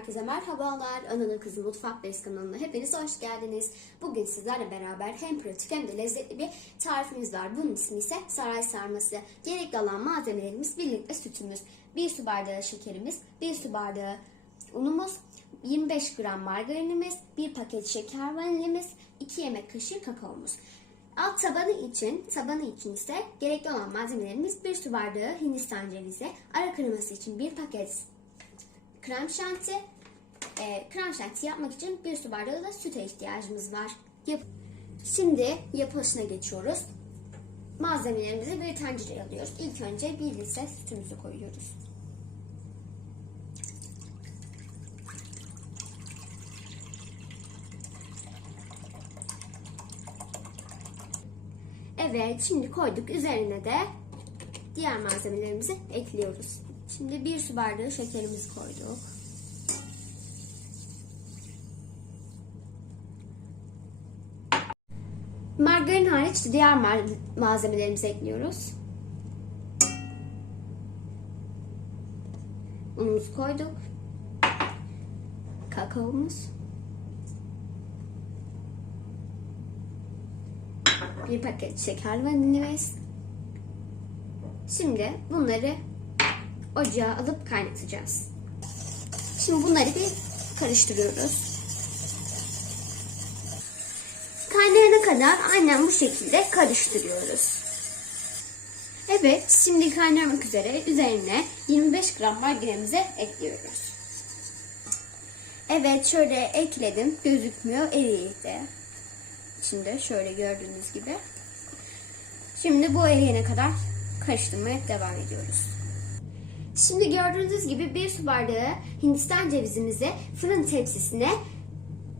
herkese merhabalar. Ananın Kızı Mutfak Bes kanalına hepiniz hoş geldiniz. Bugün sizlerle beraber hem pratik hem de lezzetli bir tarifimiz var. Bunun ismi ise saray sarması. Gerekli olan malzemelerimiz birlikte sütümüz, 1 su bardağı şekerimiz, 1 su bardağı unumuz, 25 gram margarinimiz, 1 paket şeker vanilimiz, 2 yemek kaşığı kakaomuz. Alt tabanı için, tabanı için ise gerekli olan malzemelerimiz 1 su bardağı hindistan cevizi, ara kreması için 1 paket krem şanti. E, krem şanti yapmak için bir su bardağı da süte ihtiyacımız var. Yap- Şimdi yapılışına geçiyoruz. Malzemelerimizi bir tencereye alıyoruz. İlk önce bir litre sütümüzü koyuyoruz. Evet, şimdi koyduk. Üzerine de diğer malzemelerimizi ekliyoruz. Şimdi bir su bardağı şekerimizi koyduk. Margarin hariç diğer ma- malzemelerimizi ekliyoruz. Unumuzu koyduk. Kakaomuz. Bir paket şeker vanilimiz. Şimdi bunları ocağa alıp kaynatacağız. Şimdi bunları bir karıştırıyoruz. Kaynayana kadar aynen bu şekilde karıştırıyoruz. Evet, şimdi kaynamak üzere üzerine 25 gram margarinimizi ekliyoruz. Evet, şöyle ekledim. Gözükmüyor, eriydi. Şimdi şöyle gördüğünüz gibi. Şimdi bu eriyene kadar karıştırmaya devam ediyoruz. Şimdi gördüğünüz gibi bir su bardağı hindistan cevizimizi fırın tepsisine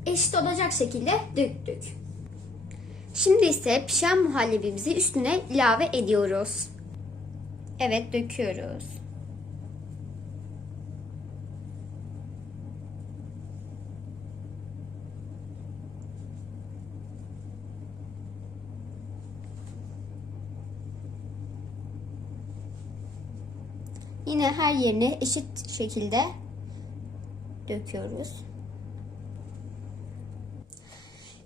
eşit olacak şekilde döktük. Şimdi ise pişen muhallebimizi üstüne ilave ediyoruz. Evet döküyoruz. Yine her yerine eşit şekilde döküyoruz.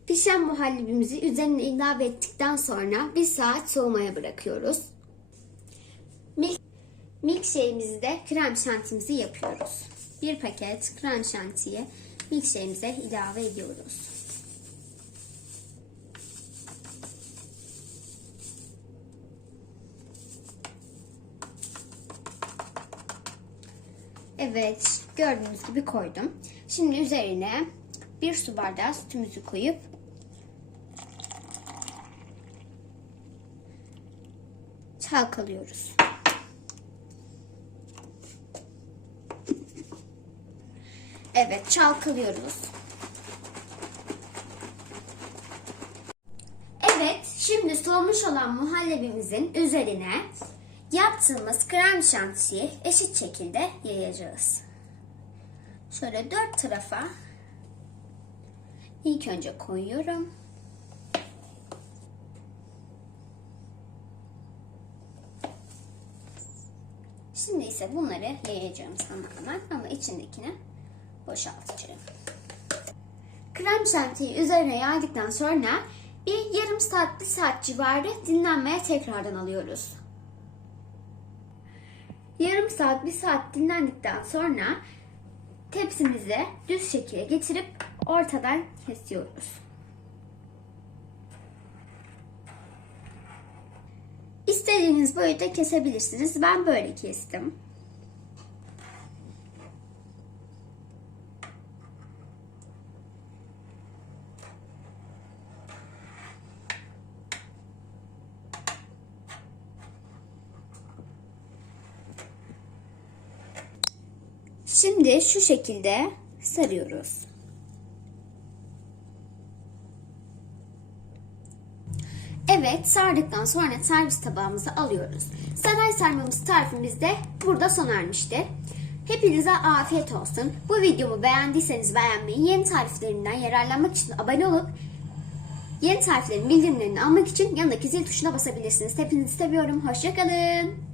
Pişen muhallebimizi üzerine ilave ettikten sonra bir saat soğumaya bırakıyoruz. Milk, milkshake'imizi de krem şantimizi yapıyoruz. Bir paket krem şantiyi milkshake'imize ilave ediyoruz. Evet, gördüğünüz gibi koydum. Şimdi üzerine bir su bardağı sütümüzü koyup çalkalıyoruz. Evet, çalkalıyoruz. Evet, şimdi soğumuş olan muhallebimizin üzerine yaptığımız krem şantiyi eşit şekilde yayacağız. Şöyle dört tarafa ilk önce koyuyorum. Şimdi ise bunları yayacağım tamamen ama içindekini boşaltacağım. Krem şantiyi üzerine yaydıktan sonra bir yarım saat, bir saat civarı dinlenmeye tekrardan alıyoruz. Yarım saat, bir saat dinlendikten sonra tepsimizi düz şekilde getirip ortadan kesiyoruz. İstediğiniz boyutta kesebilirsiniz. Ben böyle kestim. Şimdi şu şekilde sarıyoruz. Evet, sardıktan sonra servis tabağımıza alıyoruz. Saray sarmamız tarifimiz de burada sona ermiştir. Hepinize afiyet olsun. Bu videomu beğendiyseniz beğenmeyi, yeni tariflerimden yararlanmak için abone olup yeni tariflerin bildirimlerini almak için yanındaki zil tuşuna basabilirsiniz. Hepinizi seviyorum. Hoşçakalın.